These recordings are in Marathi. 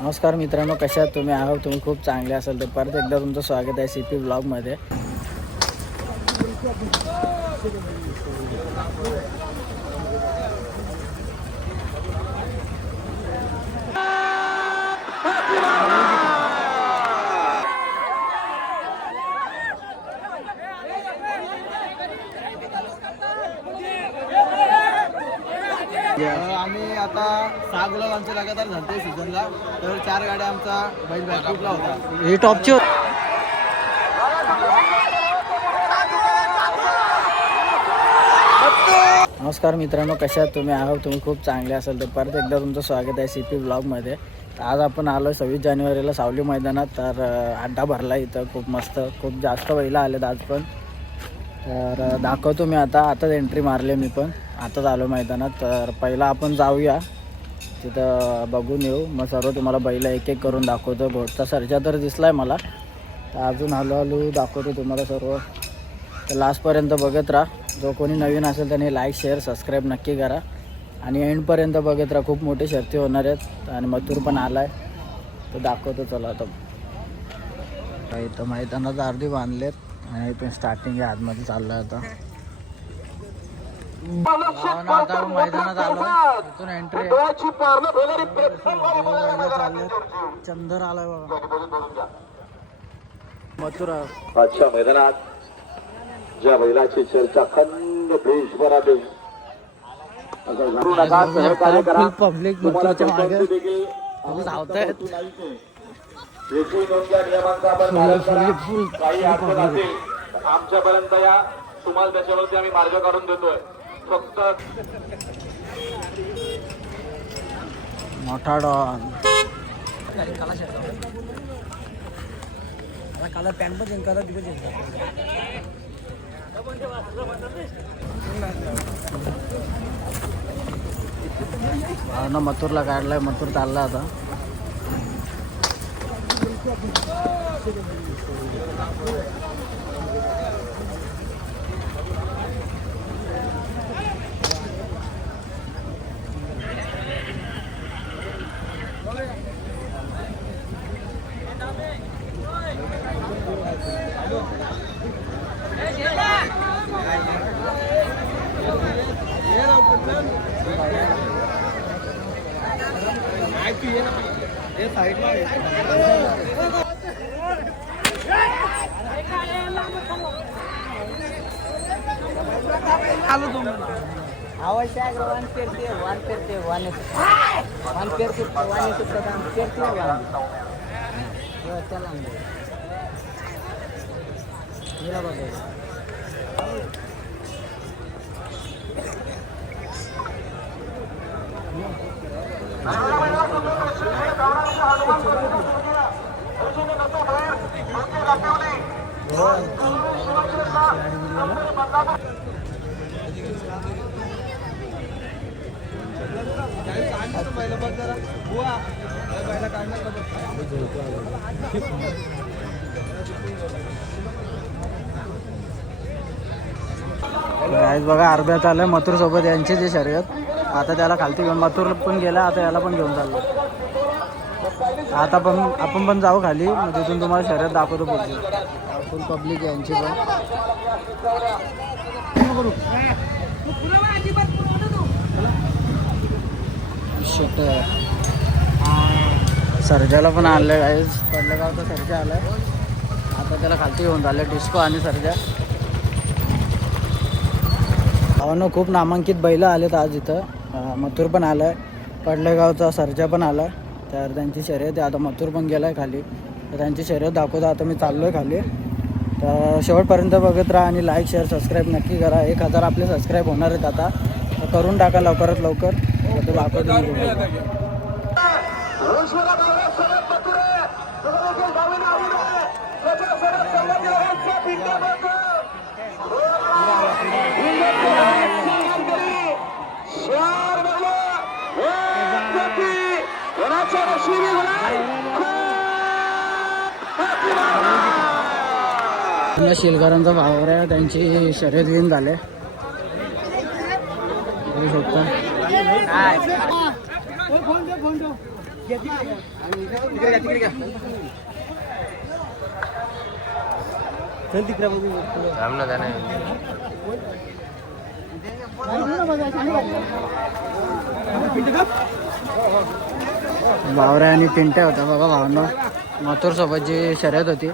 नमस्कार मित्रांनो, कशा आहात तुम्ही? आहोत तुम्ही खूप चांगले असाल तर परत एकदा तुमचं स्वागत आहे CP ब्लॉगमध्ये. आम्ही आता 6 गुलाब आमचे लगातार झालते सीझनला. तर 4 गाड्या आमचा बैल बॅकअपला होता. ही टॉपची नमस्कार मित्रांनो, कशा आहात तुम्ही? आहोत तुम्ही खूप चांगले असाल तर परत एकदा तुमचं स्वागत आहे CP ब्लॉगमध्ये. आज आपण आलो 26 जानेवारीला सावली मैदानात. तर अड्डा भरला इथं खूप मस्त, खूप जास्त बैलं आलेत आज पण. तर दाखवतो मी आताच एंट्री मारली मी पण, आताच आलो मैदानात. तर पहिला आपण जाऊया तिथं बघून येऊ, मग सर्व तुम्हाला बैल एक एक करून दाखवतो. घोटचा सर्जा तर दिसला आहे मला, तर अजून हळूहळू दाखवतो तुम्हाला सर्व. तर लास्टपर्यंत बघत राहा. जो कोणी नवीन असेल त्याने लाईक शेअर सबस्क्राईब नक्की करा आणि एंडपर्यंत बघत राहा. खूप मोठी शर्ती होणार आहेत आणि मथुर पण आला आहे, तर दाखवतो. चला आता इथं मैदानात अर्धी बांधलेत आणि इथून स्टार्टिंग आहे, आतमध्ये चाललं आहे आता. आता मैदानात आलो, इथून एंट्री चालले. चंदर आलाय बघा, मथुर. आजच्या मैदानात ज्या बैलाची चर्चा खंड देशभरात पब्लिक मथुरच्या मागे धावतायत. काही अडचण असेल आमच्यापर्यंत या, तुम्हाला त्याच्यावरती आम्ही मार्ग काढून देतोय. फक्त मोठा डॉन काला पॅन्ट पण जिंकला, तिकडे जिंकला. मथुरला काढलाय, मथुर चालला आता. बघा अर्ध्यात आलंय मथुर सोबत यांची जी शर्यत. आता त्याला खालती घेऊन मथुर पण गेला, आता याला पण घेऊन चाललो. आता पण आपण पण जाऊ खाली, तिथून तुम्हाला शर्यत दाखवतो. फुल पब्लिक यांची पण. सर्जाला पण आणलंय गाईज, पडलं गावचा सर्जा आलाय. आता त्याला खालती घेऊन चाललंय डिस्को आणि सर्जा. भावानं खूप नामांकित बैल आलेत आज इथं. मथुर पण आलाय, पडलेगावचा सर्जा पण आला. तर त्यांची शर्यत आहे. आता मथुर पण गेलाय खाली, तर त्यांची शर्यत दाखवतो. आता मी चाललोय खाली, तर शेवटपर्यंत बघत राहा आणि लाईक शेअर सबस्क्राईब नक्की करा. 1000 आपले सबस्क्राईब होणार आहेत आता, तर करून टाका लवकरात लवकर. तो दाखवतो शिलकरांचा भावर आहे, त्यांची शर्यत घेऊन झाले. बावऱ्या आणि पिंट्या होत्या बघा भावांनो. मथुर सोबत जी शर्यत होती.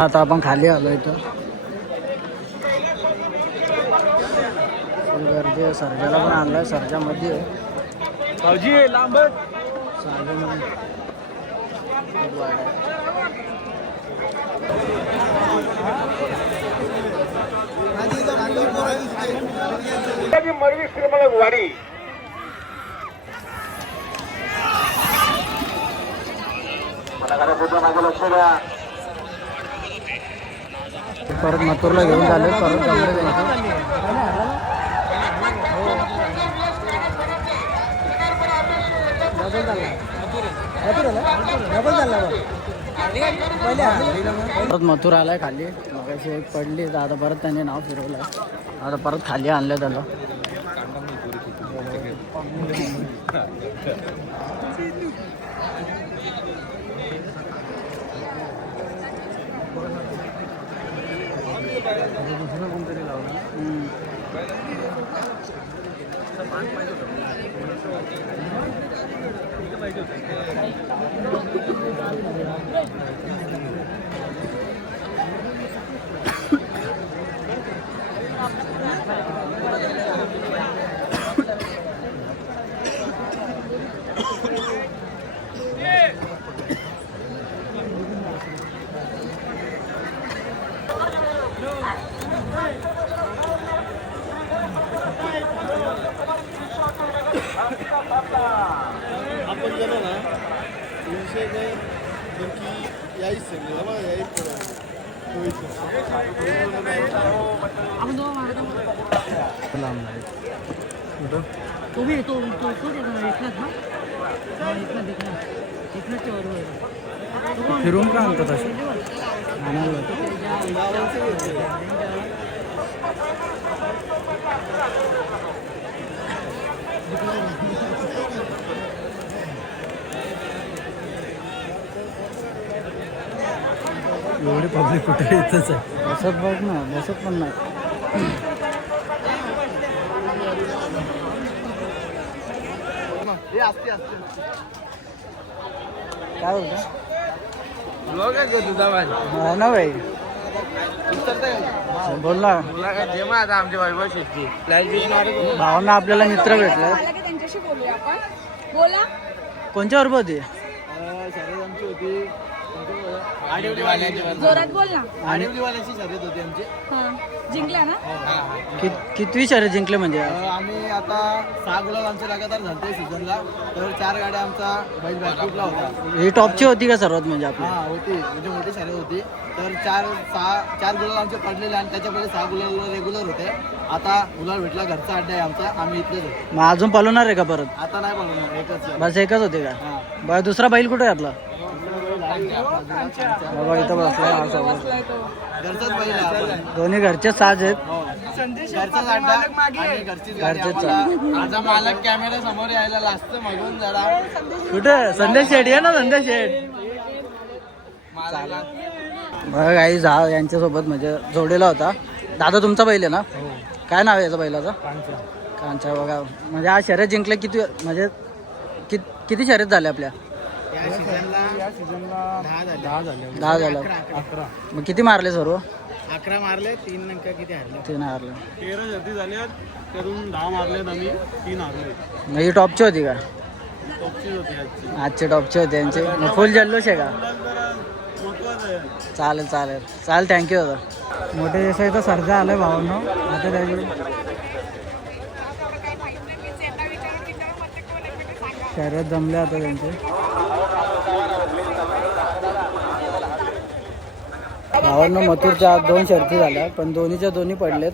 आता आपण खाली आलो इथं. फुल गर्दी आहे. सर्जाला पण आणलाय. सर्जामध्ये लांब मरवी श्रीमंत वाडी लक्ष द्या. परत मथुरला घेऊन झाले. परत परत मथुर आलाय खाली. मगाशी एक पडली तर आता परत त्याने नाव फिरवलंय. आता परत खाली आणलं त्याला. आपण गेलो ना 300 ने नेमकी यायच फिरून का आणतो तसं एवढी पब्लिक कुठे येतच आहे. बसत बघ ना, बसत पण नाही. हे असते असते काय बोलतो ब्लॉग आहे का तुझा भाई हा ना भाई बोल ना. तुला काय जेव्हा आता आमच्या वैभव शेटची फ्लॅश बिश मारू भावांना आपल्याला मित्र भेटले. आला की त्यांच्याशी बोलूया आपण. बोला. कोणच्या बरोबर होती? शर्यत आमची होती आडिवलीवाल्यांची जोरात बोल ना. आडिवलीवाल्यांची शर्यत होती आमची. हा जिंकला ना. कितवी शर्यत जिंकले म्हणजे? आम्ही आता 6 गुलाल आमचे लगातार झालते सीझनला. तर 4 गाड्या आमचा बैल बॅकग्रुपला होता. ही टॉपची होती का सर्वात म्हणजे आपली? हा होती म्हणजे मोठी शर्यत होती. तर 4 गुलाल आमचे पडलेले आणि त्याच्या पहिले 6 गुलाल रेग्युलर होते. आता गुलाल भेटला, घरचा अड्डा आहे आमचा, आम्ही इथलेच होतो. मग अजून पळवणार आहे का परत? आता नाही बनवणार, एकच आहे. बस एकच होते का? हा. बरं दुसरा बैल कुठे आहे आपला? घरचाच बाबा इथं बसला हा सोबत. बैल आहे आपला. दोन्ही घरचे साज आहेत. हो. घरचाच अड्डा आणि घरचीच गाडी घरचेच आम्हाला. माझा मालक कॅमेरा समोर यायला लागतं मागून जरा. कुठे? संदेश शेठ आहे ना, संदेश शेठ. बघा काही यांच्यासोबत म्हणजे जोडलेला होता. दादा तुमचा बैल आहे ना? काय नाव आहे याचा बैलाचं? कांचा. बघा म्हणजे आज शर्यत जिंकले किती, म्हणजे किती शर्यत झाल्या आपल्या? या सीझनला 10 झालं. मग किती मारले सर्व? 11 मारले, 3 नंक किती हरले? 3 हारले. 13 जर्दी झाल्यात, करून 10 मारलेत आम्ही, 3 हारले. मग ही टॉपची होती का? टॉपची होती आजची. आजचे टॉपचे होते यांचे. मग फुल जल्लोष आहे का? चालेल चालेल चालेल, थँक्यू दादा. मोठे जसं इथं सर्जा आलंय भावांनो. आता त्याच्याकडे शर्यत जमले आता त्यांचे. भावांनो मथुरच्या आज 2 शर्ती झाल्या, पण दोन्हीच्या दोन्ही पडलेत.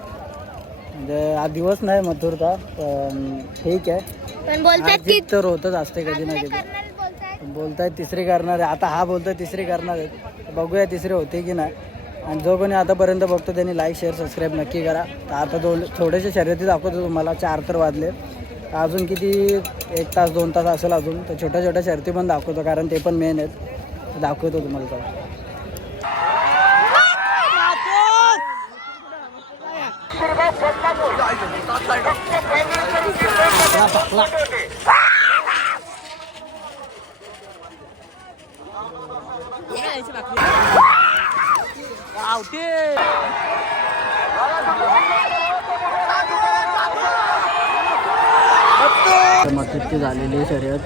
म्हणजे आज दिवस नाही मथुरचा, पण ठीक आहे. पण बोलतात की जीत तर होतच असते कधी ना कधी. बोलतायत तिसरी करणार आहे. आता हा बोलतोय तिसरी करणार आहे. बघूया तिसरी होते की नाही. आणि जो कोणी आतापर्यंत बघतो त्यांनी लाईक शेअर सबस्क्राईब नक्की करा. तर आता थोडेसे शर्यती दाखवतो तुम्हाला. 4 तर वाजले, अजून किती 1 तास 2 तास असेल अजून. तर छोट्या छोट्या शर्ती पण दाखवतो, कारण ते पण मेन आहेत. दाखवतो तुम्हाला तर. मथुरची झालेली शर्यत.